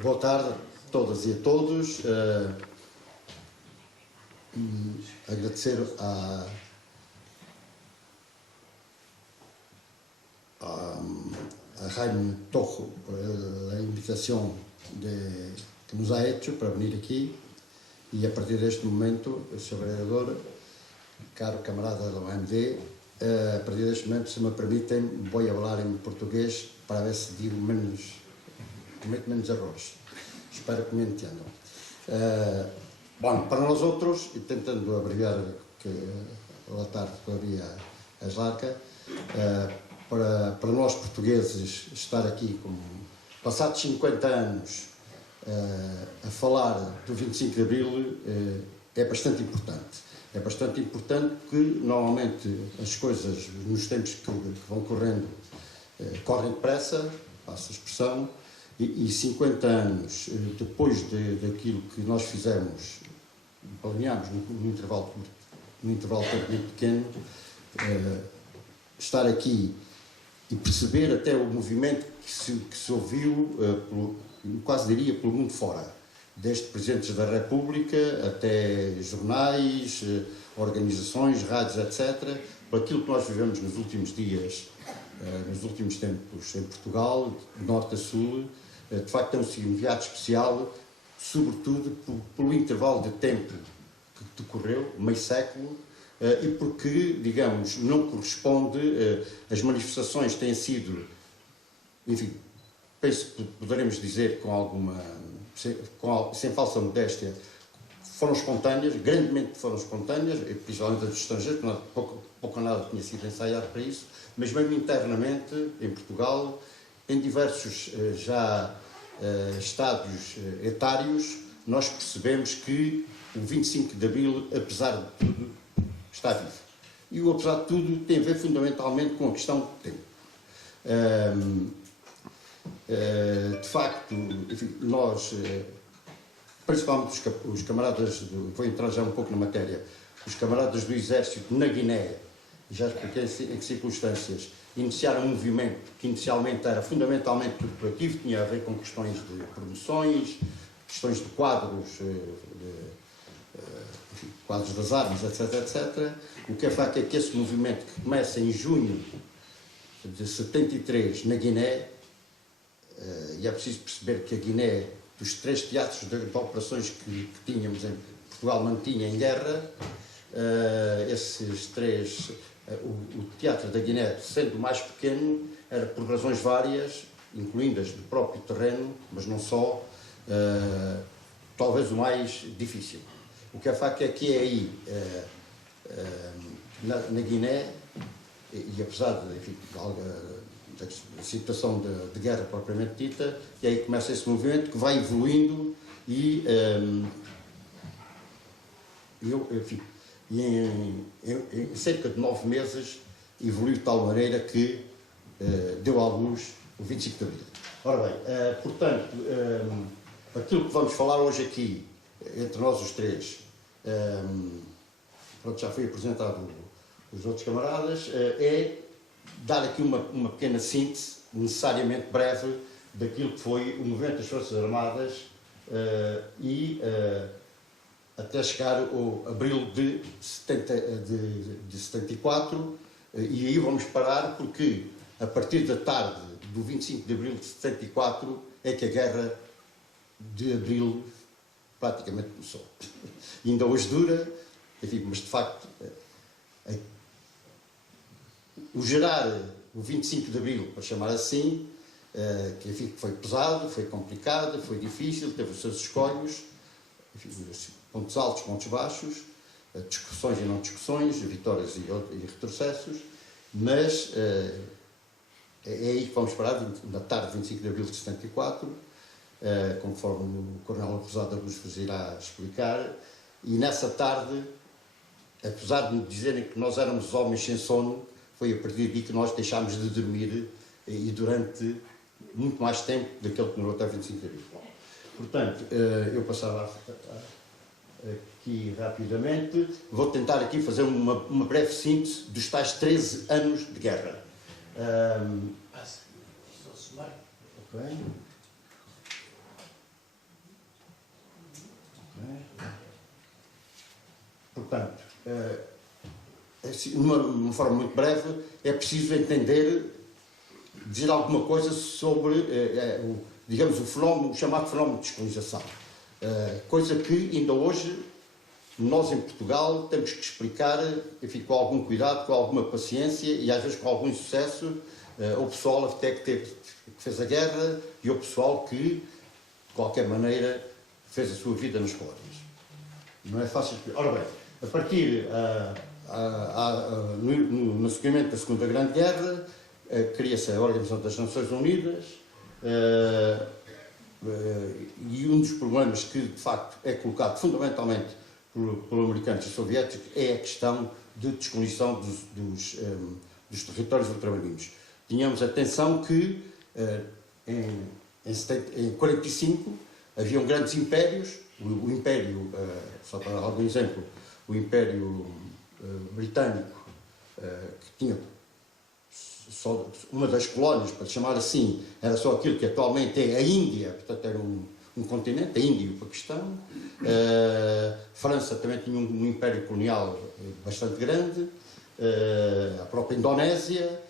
Boa tarde a todas e a todos. E agradecer a Jaime Torro a invitação que nos ha hecho para venir aqui, e a partir deste momento, Sr. Vereador, caro camarada da OMD, a partir deste momento, se me permitem, vou falar em português para ver se digo cometo menos erros. Espero que me entendam. Bom, para nós outros, e tentando abreviar que a tarde todavia é larga, para nós portugueses estar aqui, passados 50 anos, a falar do 25 de Abril é bastante importante. É bastante importante porque normalmente as coisas nos tempos que vão correndo correm depressa, passo a expressão, e 50 anos depois daquilo que nós fizemos, planeámos num intervalo de tempo muito pequeno, estar aqui e perceber até o movimento que se ouviu, quase diria, pelo mundo fora, desde Presidentes da República até jornais, organizações, rádios, etc., por aquilo que nós vivemos nos últimos dias, nos últimos tempos em Portugal, de norte a sul. De facto tem um significado especial, sobretudo pelo intervalo de tempo que decorreu, meio século, e porque, digamos, não corresponde, as manifestações têm sido, enfim, penso que poderemos dizer sem falsa modéstia, foram espontâneas, grandemente foram espontâneas, principalmente dos estrangeiros, porque pouco ou nada tinha sido ensaiado para isso, mas mesmo internamente, em Portugal, em diversos estádios etários, nós percebemos que o 25 de Abril, apesar de tudo, está vivo. E o apesar de tudo tem a ver fundamentalmente com a questão do tempo. De facto, enfim, nós, principalmente os camaradas, vou entrar já um pouco na matéria, os camaradas do Exército na Guiné, já expliquei em que circunstâncias, iniciaram um movimento que inicialmente era fundamentalmente corporativo, tinha a ver com questões de promoções, questões de quadros, quadros das armas, etc, etc. O que é facto é que esse movimento, que começa em junho de 73 na Guiné, e é preciso perceber que a Guiné, dos 3 teatros de operações que tínhamos, Portugal mantinha em guerra, esses 3, o teatro da Guiné, sendo mais pequeno, era por razões várias, incluindo as do próprio terreno, mas não só, talvez o mais difícil. O que é facto é que é aí, na Guiné, e apesar de, enfim, da situação de guerra propriamente dita, e aí começa esse movimento que vai evoluindo e em cerca de 9 meses evoluiu de tal maneira que deu à luz o 25 de Abril. Ora bem, portanto, aquilo que vamos falar hoje aqui, entre nós os três, pronto, já foi apresentado os outros camaradas, é dar aqui uma pequena síntese, necessariamente breve, daquilo que foi o movimento das Forças Armadas até chegar ao abril de 74, e aí vamos parar porque a partir da tarde do 25 de abril de 74 é que a guerra de abril praticamente começou. E ainda hoje dura, enfim, mas de facto o gerar o 25 de abril, para chamar assim, que enfim, foi pesado, foi complicado, foi difícil, teve os seus escolhos, enfim, pontos altos, pontos baixos, discussões e não discussões, vitórias e retrocessos, mas é aí que vamos parar, na tarde de 25 de abril de 74, conforme o Coronel Rosado vos irá explicar, e nessa tarde, apesar de me dizerem que nós éramos homens sem sono, foi a partir daí que nós deixámos de dormir, e durante muito mais tempo daquele que demorou até 25 de abril. Portanto, eu passava aqui rapidamente, vou tentar aqui fazer uma breve síntese dos tais 13 anos de guerra. Ok. portanto, de uma forma muito breve, é preciso entender, dizer alguma coisa sobre, digamos, o chamado fenómeno de descolonização. Coisa que ainda hoje nós em Portugal temos que explicar, enfim, com algum cuidado, com alguma paciência e às vezes com algum sucesso. O pessoal até que fez a guerra e o pessoal que, de qualquer maneira, fez a sua vida nas colónias. Não é fácil. Ora bem, a partir no seguimento da Segunda Grande Guerra, cria-se a Organização das Nações Unidas, e um dos problemas que, de facto, é colocado fundamentalmente por americanos e soviéticos é a questão de descolonização dos territórios ultramarinos. Tínhamos atenção que, em 1945, haviam grandes impérios, o Império, só para dar algum exemplo, o Império Britânico, que tinha só uma das colónias, para chamar assim, era só aquilo que atualmente é a Índia, portanto era um continente, a Índia e o Paquistão. A França também tinha um império colonial bastante grande, a própria Indonésia,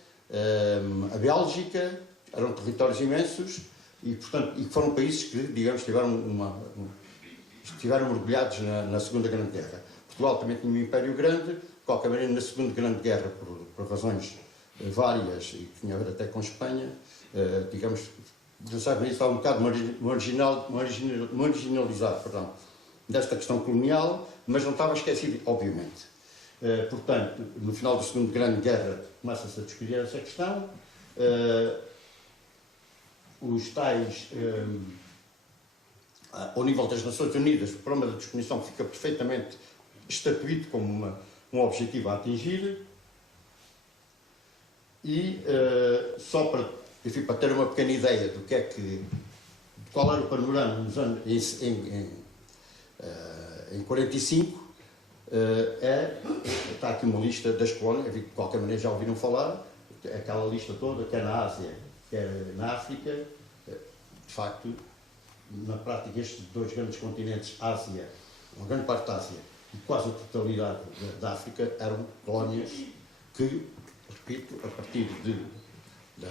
a Bélgica, eram territórios imensos e, portanto, foram países que, digamos, estiveram mergulhados na Segunda Grande Guerra. Portugal também tinha um império grande, de qualquer maneira, na Segunda Grande Guerra, por razões várias, e que tinha a ver até com Espanha, digamos, estava um bocado marginalizado, perdão, desta questão colonial, mas não estava esquecido, obviamente. Portanto, no final da Segunda Grande Guerra começa-se a discutir essa questão. Os tais, ao nível das Nações Unidas, o problema da descolonização fica perfeitamente estatuído como um objetivo a atingir. E só para ter uma pequena ideia do qual era o panorama nos anos, em 45, está aqui uma lista das colónias, de qualquer maneira já ouviram falar, aquela lista toda, quer na Ásia, quer na África. De facto, na prática, estes dois grandes continentes, Ásia, uma grande parte da Ásia e quase a totalidade da África, eram colónias que, repito, a partir da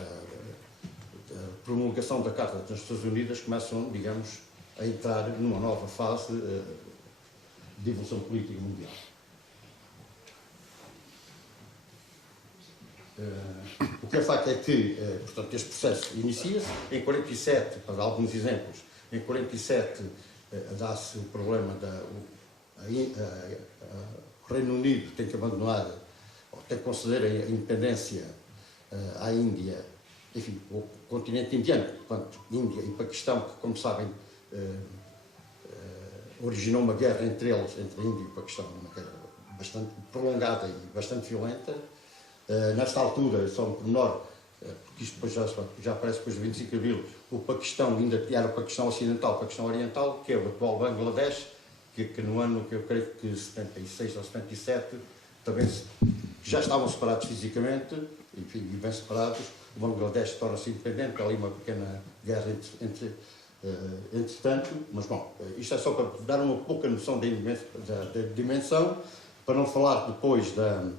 promulgação da Carta das Nações Unidas, começam, digamos, a entrar numa nova fase de evolução política mundial. O que é facto é que, portanto, este processo inicia-se em 47, para dar alguns exemplos, em 47 dá-se o problema o Reino Unido tem que abandonar, ou tem que conceder a independência à Índia, enfim, o continente indiano, portanto, Índia e Paquistão, que, como sabem, originou uma guerra entre eles, entre a Índia e o Paquistão, uma guerra bastante prolongada e bastante violenta. Nesta altura, só um pormenor, porque isto depois já aparece depois de 25 de Abril, o Paquistão ainda era o Paquistão Ocidental, o Paquistão Oriental, que é o atual Bangladesh, que no ano, que eu creio que 76 ou 77, também já estavam separados fisicamente, enfim, e bem separados. O Bangladesh torna-se independente, há ali uma pequena guerra entretanto, mas bom, isto é só para dar uma pouca noção da dimensão, para não falar depois da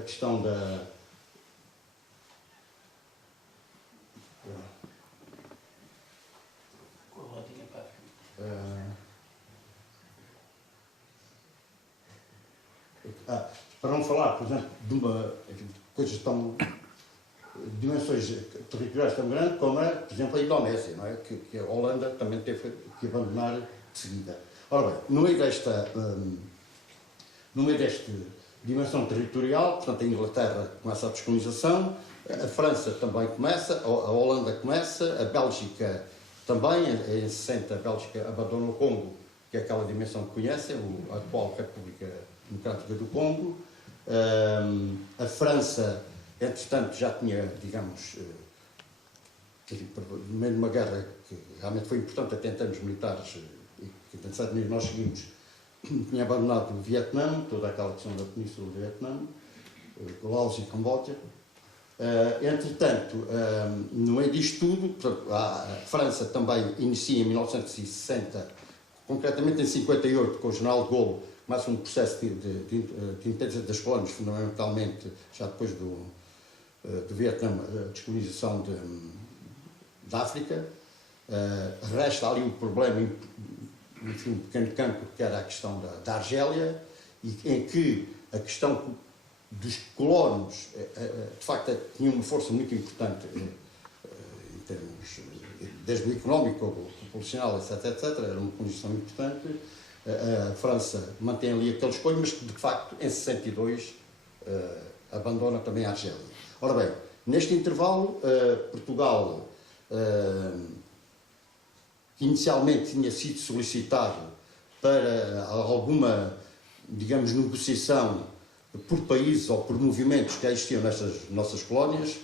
questão da para não falar, por exemplo, de coisas tão dimensões territoriais tão grandes como é, por exemplo, a Indonésia, não é? Que a Holanda também teve que abandonar de seguida. Ora bem, no meio desta dimensão territorial, portanto, a Inglaterra começa a descolonização, a França também começa, a Holanda começa, a Bélgica também, em 60 a Bélgica abandona o Congo, que é aquela dimensão que conhecem, a atual República Democrática do Congo. A França, entretanto, já tinha, digamos, no meio de uma guerra que realmente foi importante até em termos militares, e que, entretanto, nós seguimos, tinha abandonado o Vietnã, toda aquela questão da Península do Vietnã, Laos e Camboja. Entretanto, no meio disto tudo, portanto, a França também inicia em 1960, concretamente em 58, com o general de Gaulle, mais um processo de independência das colónias, fundamentalmente já depois do Vietnã, a descolonização da África. Resta ali o problema, enfim, um pequeno campo, que era a questão da Argélia, em que a questão dos colonos, de facto, tinha uma força muito importante em termos, desde o económico, o populacional, etc., era uma condição importante. A França mantém ali aquele escolho, mas que, de facto, em 62, abandona também a Argélia. Ora bem, neste intervalo, Portugal, que inicialmente tinha sido solicitado para alguma, digamos, negociação por países ou por movimentos que existiam nestas nossas colónias,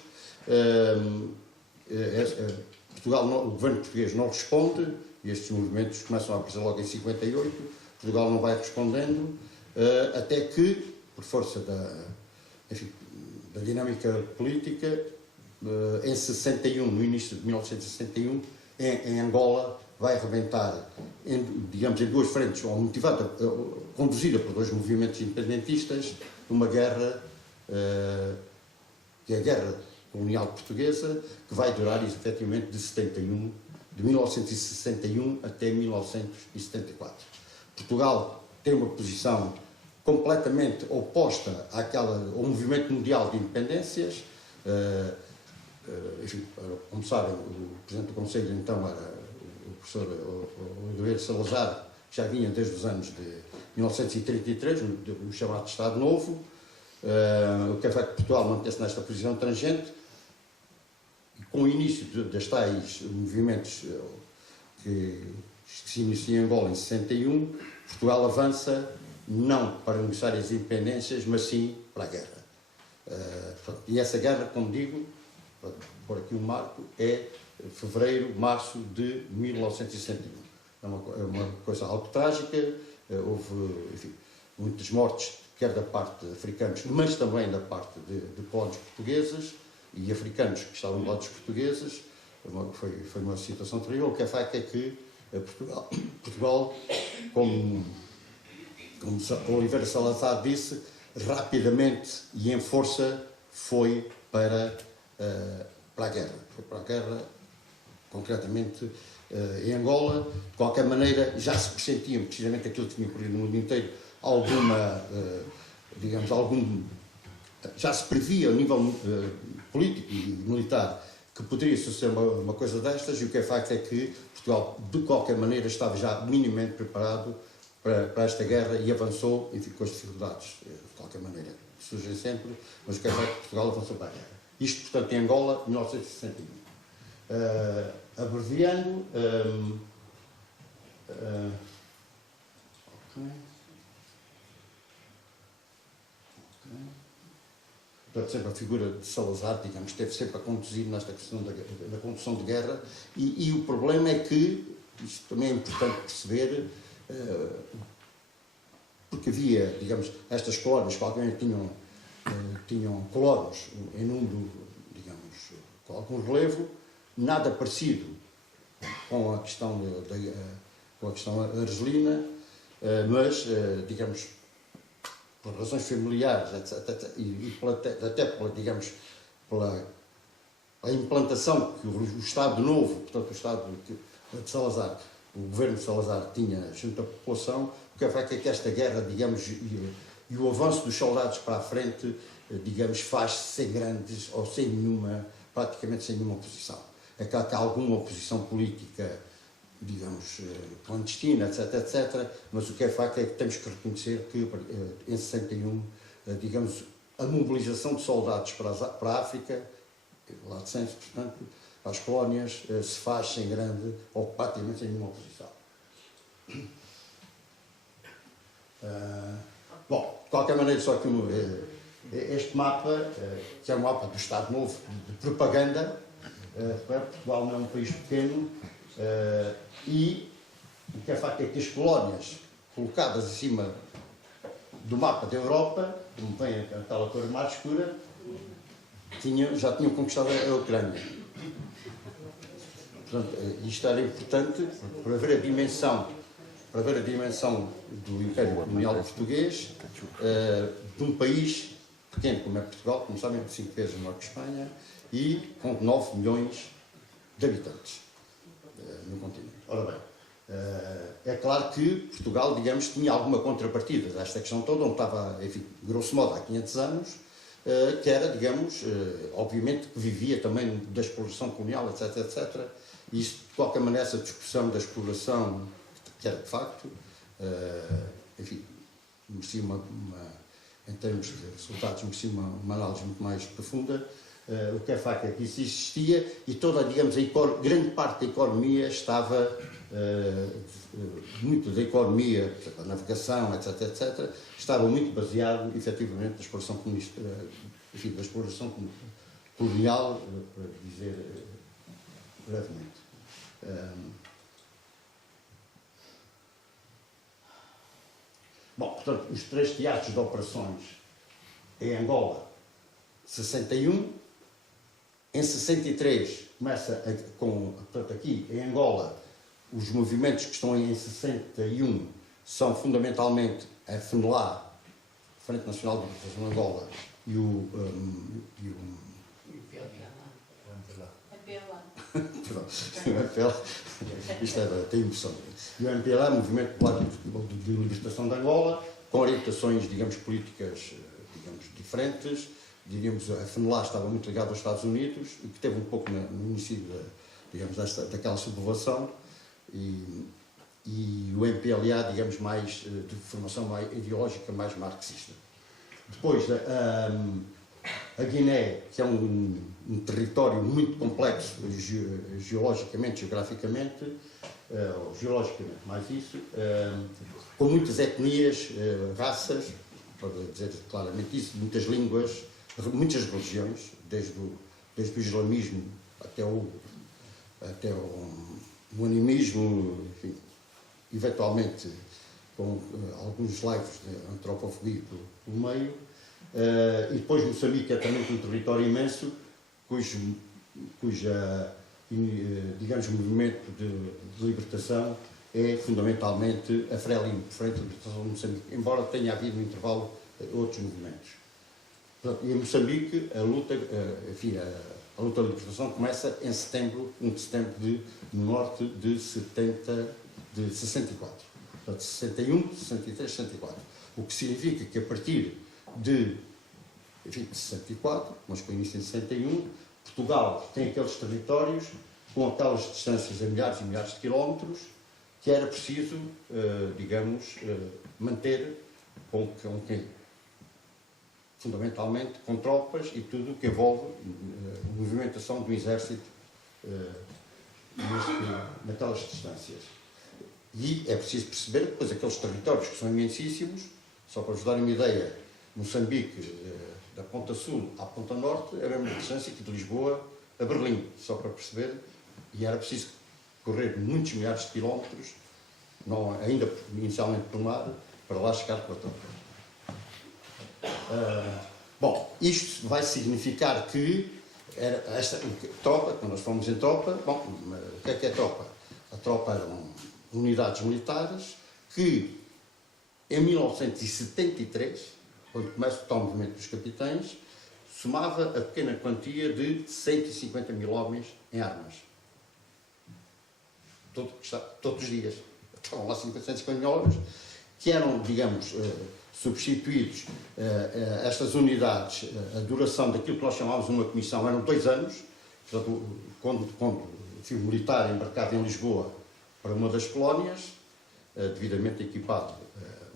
Portugal, o governo português não responde, e estes movimentos começam a aparecer logo em 58, Portugal não vai respondendo, até que, por força da dinâmica política, em 61, no início de 1961, em Angola, vai arrebentar, digamos, em duas frentes, ou motivada, conduzida por dois movimentos independentistas, uma guerra, que é a Guerra Colonial Portuguesa, que vai durar, efetivamente, de 1961 até 1974. Portugal tem uma posição completamente oposta ao movimento mundial de independências. Enfim, como sabem, o Presidente do Conselho então era o professor Oliveira Salazar, que já vinha desde os anos de 1933, no chamado Estado Novo. O que é facto, Portugal mantém-se nesta posição tangente, e com o início das tais movimentos que se iniciam em Angola em 61, Portugal avança não para negociar as independências, mas sim para a guerra. E essa guerra, como digo, para pôr aqui um marco, é fevereiro, março de 1961. É uma coisa algo trágica, houve, enfim, muitas mortes, quer da parte de africanos, mas também da parte de colonos portugueses e africanos que estavam do lado dos portugueses. Foi uma situação terrível. O que é facto é que Portugal, como Oliveira Salazar disse, rapidamente e em força foi para a guerra. Foi para a guerra, concretamente em Angola. De qualquer maneira, já se pressentia, precisamente aquilo que tinha ocorrido no mundo inteiro, já se previa a nível político e militar que poderia suceder uma coisa destas, e o que é facto é que Portugal, de qualquer maneira, estava já minimamente preparado para esta guerra e avançou, enfim, com as dificuldades, de qualquer maneira, surgem sempre, mas o que é facto é que Portugal avançou para a guerra. Isto, portanto, em Angola, 1961. Abreviando, portanto, sempre a figura de Salazar, digamos, esteve sempre a conduzir nesta questão da condução de guerra, e o problema é que, isto também é importante perceber, porque havia, digamos, estas colónias que obviamente tinham colonos em número, digamos, com algum relevo, nada parecido com a questão argelina, mas, digamos, por razões familiares, etc., e até pela implantação que o Estado Novo, portanto o Estado de Salazar, o governo de Salazar tinha junto à população, o que é facto é que esta guerra, digamos, e o avanço dos soldados para a frente, digamos, faz-se sem grandes, ou sem nenhuma, praticamente sem nenhuma oposição. É claro que há alguma oposição política, digamos, clandestina, etc., mas o que é facto é que temos que reconhecer que em 61, digamos, a mobilização de soldados para a África, lá de Santos, portanto, para as colónias, se faz sem grande, ou praticamente sem nenhuma oposição. Bom, de qualquer maneira, só que este mapa, que é um mapa do Estado Novo, de propaganda, Portugal não é um país pequeno, e o que é facto é que as colónias colocadas acima do mapa da Europa, como vem a tal cor mais escura, já tinham conquistado a Ucrânia. Portanto, isto era importante por haver a dimensão para ver a dimensão do Império Colonial Português, de um país pequeno como é Portugal, como sabem, 5 vezes menor que Espanha, e com 9 milhões de habitantes no continente. Ora bem, é claro que Portugal, digamos, tinha alguma contrapartida desta questão toda, onde estava, enfim, grosso modo, há 500 anos, que era, digamos, obviamente que vivia também da exploração colonial, etc, etc. E isso, de qualquer maneira, essa discussão da exploração, que era de facto, enfim, merecia em termos de resultados, merecia uma análise muito mais profunda. O que é facto é que isso existia e toda, digamos, grande parte da economia estava, muito da economia, a navegação, etc, etc, estava muito baseado, efetivamente, na exploração comunista, enfim, da exploração colonial, para dizer brevemente. Bom, portanto, os 3 teatros de operações em Angola, 61, em 63 começa portanto, aqui em Angola, os movimentos que estão em 61 são fundamentalmente a FNLA, Frente Nacional de Libertação de Angola, e o MPLA. Isto tem emoção. E o MPLA, Movimento Popular de Libertação de Angola, com orientações, digamos, políticas, digamos, diferentes. Diríamos, a FNLA estava muito ligada aos Estados Unidos, e que teve um pouco no início, digamos, daquela sublevação, e o MPLA, digamos, mais de formação mais ideológica, mais marxista. Depois, a Guiné, que é um território muito complexo, geologicamente, geograficamente, mais isso, com muitas etnias, raças, para dizer claramente isso, muitas línguas, muitas religiões, desde o islamismo até o animismo, enfim, eventualmente com alguns laivos de antropofagia pelo meio. E depois Moçambique é também um território imenso, cuja digamos, movimento de libertação é fundamentalmente a FRELIM, Frente de Libertação de Moçambique, embora tenha havido no intervalo outros movimentos. E em Moçambique a luta, enfim, a luta de libertação começa em setembro, 1 de setembro no norte de 64. Portanto, 61, 63, 64. O que significa que a partir de 64, mas com início em 61, Portugal tem aqueles territórios com aquelas distâncias a milhares e milhares de quilómetros que era preciso, digamos, manter com quem? Fundamentalmente com tropas e tudo o que envolve a movimentação do exército naquelas distâncias. E é preciso perceber que depois aqueles territórios que são imensíssimos, só para vos dar uma ideia, Moçambique, da ponta sul à ponta norte, é a mesma distância que de Lisboa a Berlim, só para perceber, e era preciso correr muitos milhares de quilómetros, não, ainda inicialmente por mar, para lá chegar com a tropa. Bom, isto vai significar que esta tropa, quando nós fomos em tropa, bom, o que é tropa? A tropa eram unidades militares que, em 1973, quando começa o tal movimento dos capitães, somava a pequena quantia de 150 mil homens em armas. Todos os dias. Estavam lá 550 mil homens, que eram, digamos, substituídos estas unidades, a duração daquilo que nós chamávamos de uma comissão eram 2 anos, portanto, quando fui militar embarcado em Lisboa para uma das colónias, devidamente equipado,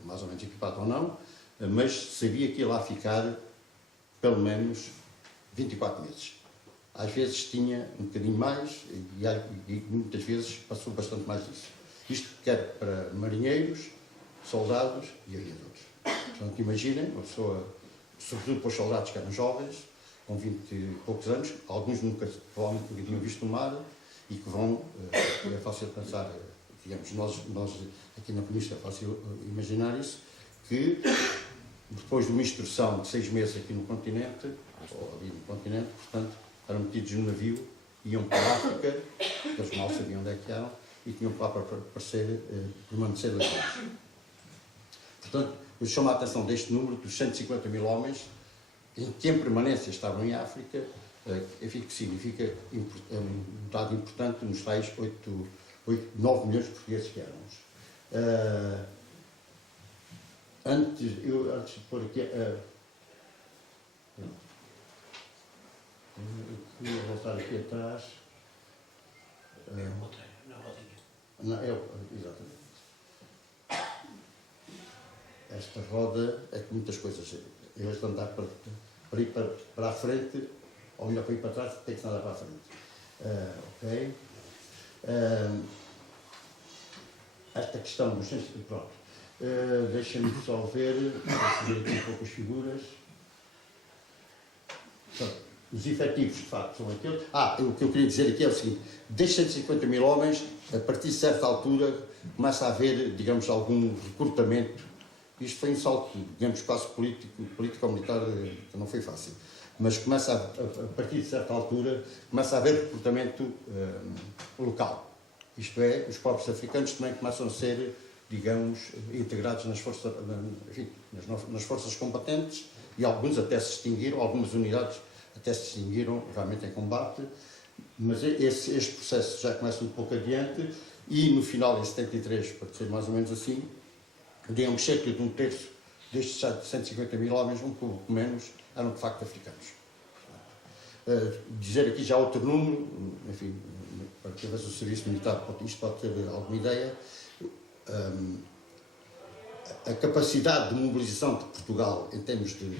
mais ou menos equipado ou não, mas sabia que ia lá ficar pelo menos 24 meses. Às vezes tinha um bocadinho mais e muitas vezes passou bastante mais disso. Isto quer para marinheiros, soldados e aviadores. Portanto, imaginem, uma pessoa, sobretudo para os soldados que eram jovens, com 20 e poucos anos, alguns provavelmente nunca tinham visto o mar e que vão, é fácil pensar, digamos, nós aqui na Península é fácil imaginar isso, que depois de uma instrução de 6 meses aqui no continente, ou ali no continente, portanto, eram metidos no navio, iam para a África, eles mal sabiam onde é que eram, e tinham que lá permanecer latinhos. Portanto, eu chamo a atenção deste número dos 150 mil homens que em permanência estavam em África, enfim, que significa um dado importante nos tais 9 milhões de portugueses que éramos. Antes de pôr aqui eu vou voltar aqui atrás. Na rodinha. Exatamente. Esta roda é que muitas coisas. Eu estou a andar para ir para a frente, ou melhor, para ir para trás, tem que se andar para a frente. Ok. Esta questão dos centros. Pronto. Deixa-me só ver aqui um pouco as figuras. Portanto, os efetivos, de facto, são aqueles. O que eu queria dizer aqui é o seguinte: destes 150 mil homens, a partir de certa altura, começa a haver, digamos, algum recrutamento. Isto foi um salto, digamos, quase político-militar, que não foi fácil. Mas começa a partir de certa altura, começa a haver recrutamento local. Isto é, os próprios africanos também começam a ser, digamos, integrados nas forças combatentes, e alguns até se extinguiram, algumas unidades até se extinguiram realmente em combate, mas este processo já começa um pouco adiante, e no final, em 73, para ser mais ou menos assim, digamos, cerca de um terço destes 150 mil homens, um pouco menos, eram de facto africanos. Dizer aqui já outro número, enfim, para quem faz o serviço militar, isto pode ter alguma ideia. A capacidade de mobilização de Portugal em termos de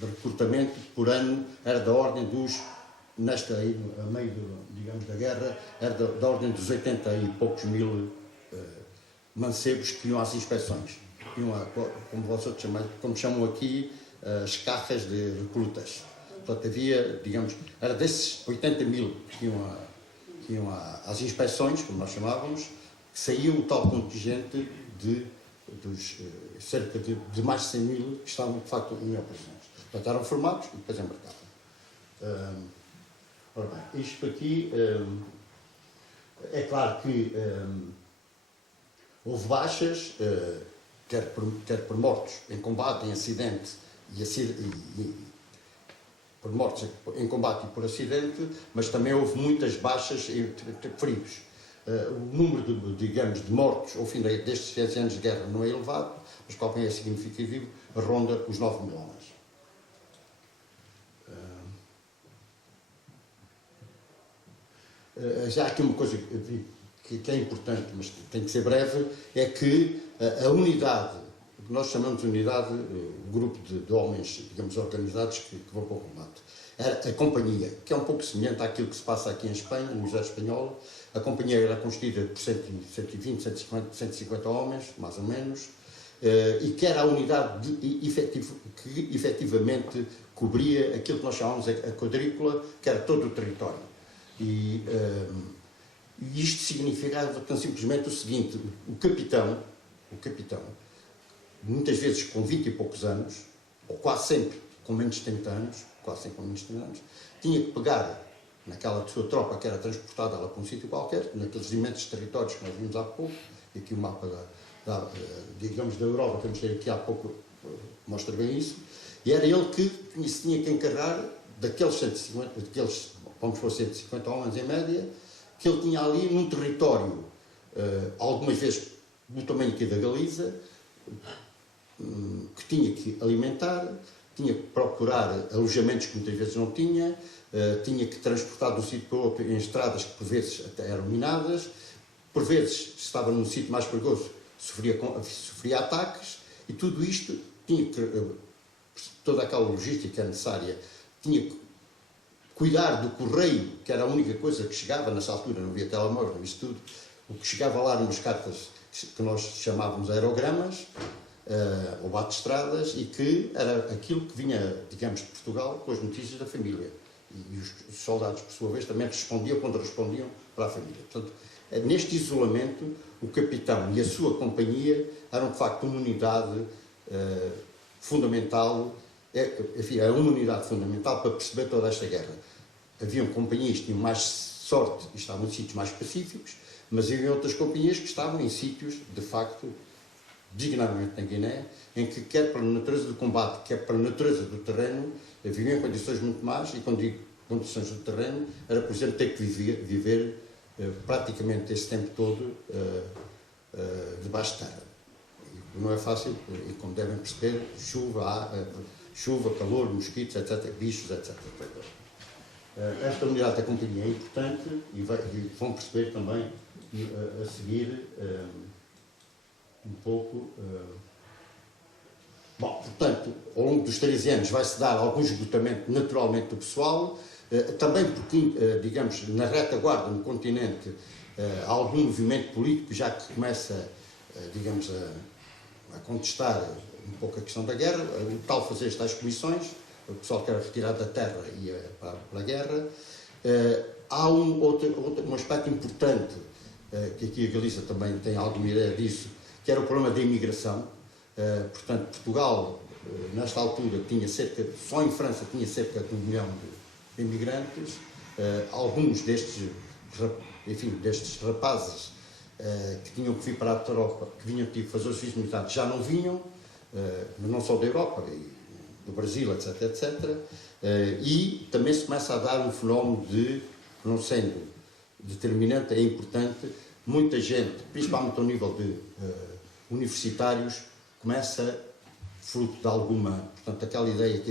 recrutamento por ano era da ordem dos, a meio digamos, da guerra, era da ordem dos 80 e poucos mil mancebos que iam às inspeções. Como chamam aqui, as carras de recrutas. Portanto, havia, digamos, era desses 80 mil que iam às inspeções, como nós chamávamos, que saía o tal contingente dos cerca de mais de 100 mil que estavam, de facto, em operações. Portanto, eram formados e depois embarcavam. Ora bem, isto aqui, é claro que houve baixas, quer por mortos em combate, em acidente, por mortes em combate e por acidente, mas também houve muitas baixas e feridos. O número de mortos ao fim destes 10 anos de guerra não é elevado, mas qual é significativo, ronda os 9 mil homens. Já aqui uma coisa que é importante, mas que tem que ser breve, é que a unidade, o que nós chamamos de unidade, o grupo de homens, digamos, organizados que vão para o combate, era a companhia, que é um pouco semelhante àquilo que se passa aqui em Espanha, no Exército Espanhol. A companhia era constituída por 120, 150 homens, mais ou menos, e que era a unidade que efetivamente cobria aquilo que nós chamamos a quadrícula, que era todo o território. E isto significava tão simplesmente o seguinte: o capitão, muitas vezes com 20 e poucos anos, ou quase sempre com menos de 30 anos, tinha que pegar naquela sua tropa que era transportada ela para um sítio qualquer, naqueles imensos territórios que nós vimos há pouco, e aqui o mapa digamos, da Europa, que eu mostrei aqui há pouco, mostra bem isso, e era ele que se tinha que encarregar daqueles 150 homens em média, que ele tinha ali num território, algumas vezes do tamanho aqui da Galiza, que tinha que alimentar, tinha que procurar alojamentos que muitas vezes não tinha, tinha que transportar de um sítio para outro em estradas que por vezes até eram minadas, por vezes, se estava num sítio mais perigoso, sofria ataques, e tudo isto tinha que, toda aquela logística necessária, tinha que cuidar do correio, que era a única coisa que chegava nessa altura, não havia telemóvel, isso tudo, o que chegava lá eram umas cartas que nós chamávamos aerogramas, ou bate-estradas, e que era aquilo que vinha, digamos, de Portugal com as notícias da família. E os soldados, por sua vez, também respondiam quando respondiam para a família. Portanto, neste isolamento, o capitão e a sua companhia eram, de facto, uma unidade fundamental, enfim, é uma unidade fundamental para perceber toda esta guerra. Haviam companhias que tinham mais sorte e estavam em sítios mais pacíficos, mas havia outras companhias que estavam em sítios, de facto, designadamente na Guiné, em que, quer pela natureza do combate, quer pela natureza do terreno, viviam em condições muito más, e quando digo condições do terreno, era, por exemplo, ter que viver praticamente esse tempo todo debaixo de terra. E não é fácil, e como devem perceber, chuva, calor, mosquitos, etc., bichos, etc. Esta unidade da companhia é importante e vão perceber também a seguir um pouco. Bom, portanto, ao longo dos 13 anos vai-se dar algum esgotamento naturalmente do pessoal, também porque, digamos, na retaguarda, no continente, há algum movimento político já que começa, digamos, a contestar um pouco a questão da guerra, o tal fazer estas comissões, o pessoal que era retirado da terra e ia para a guerra. Há um aspecto importante, que aqui a Galiza também tem alguma ideia disso, que era o problema da imigração. Portanto, Portugal, nesta altura, só em França tinha cerca de 1 milhão de imigrantes. Alguns destes rapazes que tinham que vir para a Europa, que vinham fazer o serviço militar, já não vinham, não só da Europa, do Brasil, etc, etc. E também se começa a dar um fenómeno de, não sendo determinante, é importante, muita gente, principalmente ao nível de universitários, começa, fruto de alguma, portanto, aquela ideia que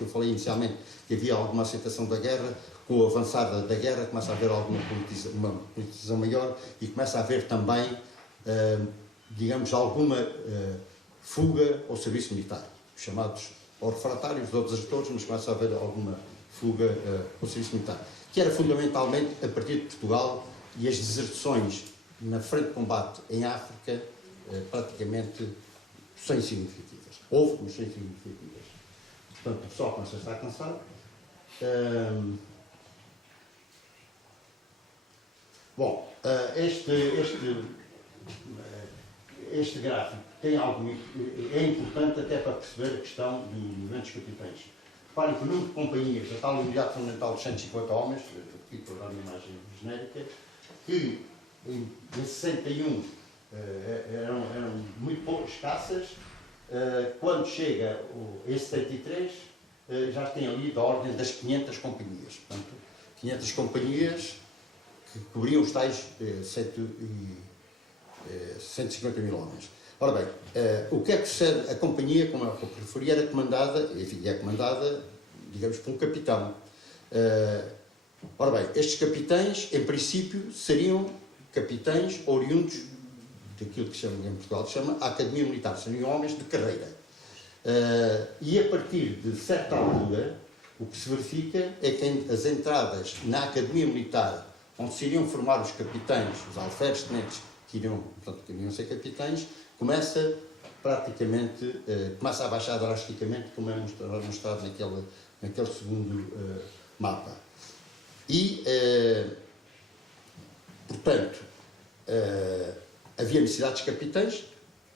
eu falei inicialmente, que havia alguma aceitação da guerra, com o avançar da guerra começa a haver uma politização maior e começa a haver também, digamos, alguma fuga ao serviço militar, chamados ou refratários ou desertores, mas começa a haver alguma fuga ao serviço militar, que era fundamentalmente a partir de Portugal, e as deserções na frente de combate em África praticamente sem significativas. Houve, mas sem significativas. Portanto, o pessoal começa a estar cansado. Bom, este gráfico tem algo, é importante até para perceber a questão dos movimentos capitães. Reparem que o número de companhias, a tal unidade fundamental de 150 homens, aqui por dar uma imagem genérica, que em 61 eram muito pouco escassas, quando chega em 73 já tem ali da ordem das 500 companhias. Portanto, 500 companhias que cobriam os tais 150 mil homens. Ora bem, o que é que sucede? A companhia, como eu referi, era comandada, enfim, é comandada, digamos, por um capitão. Ora bem, estes capitães, em princípio, seriam capitães oriundos daquilo que em Portugal se chama a Academia Militar, seriam homens de carreira. E a partir de certa altura, o que se verifica é que as entradas na Academia Militar, onde se iriam formar os capitães, os alferes tenentes, que iriam ser capitães, começa praticamente, começa a baixar drasticamente, como é mostrado naquele segundo mapa. E, portanto, havia necessidades de capitães,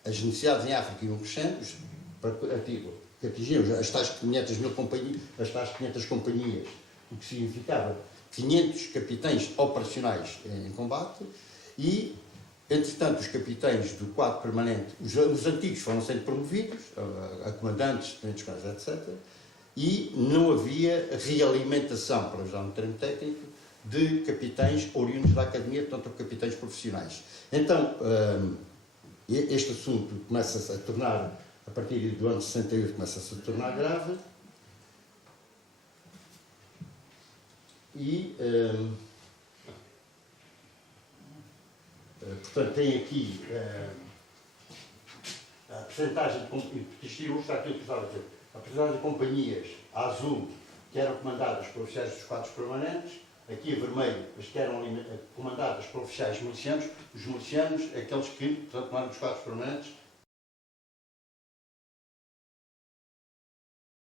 as necessidades em África iam crescendo, que atingiam as tais 500 mil companhias, as tais 500 companhias, o que significava 500 capitães operacionais em combate, e, entretanto, os capitães do quadro permanente, os antigos foram sendo promovidos, a comandantes, tenentes, etc., e não havia realimentação, para usar um termo técnico, de capitães oriundos da academia, portanto, capitães profissionais. Então, este assunto começa-se a tornar, a partir do ano 68, começa-se a tornar grave, e, portanto, tem aqui a percentagem isto ilustra aquilo que estava a dizer, a percentagem de companhias a azul, que eram comandadas por oficiais dos quadros permanentes, aqui a vermelho, as que eram comandadas por oficiais milicianos, os milicianos, aqueles que, portanto, comandam os quadros permanentes,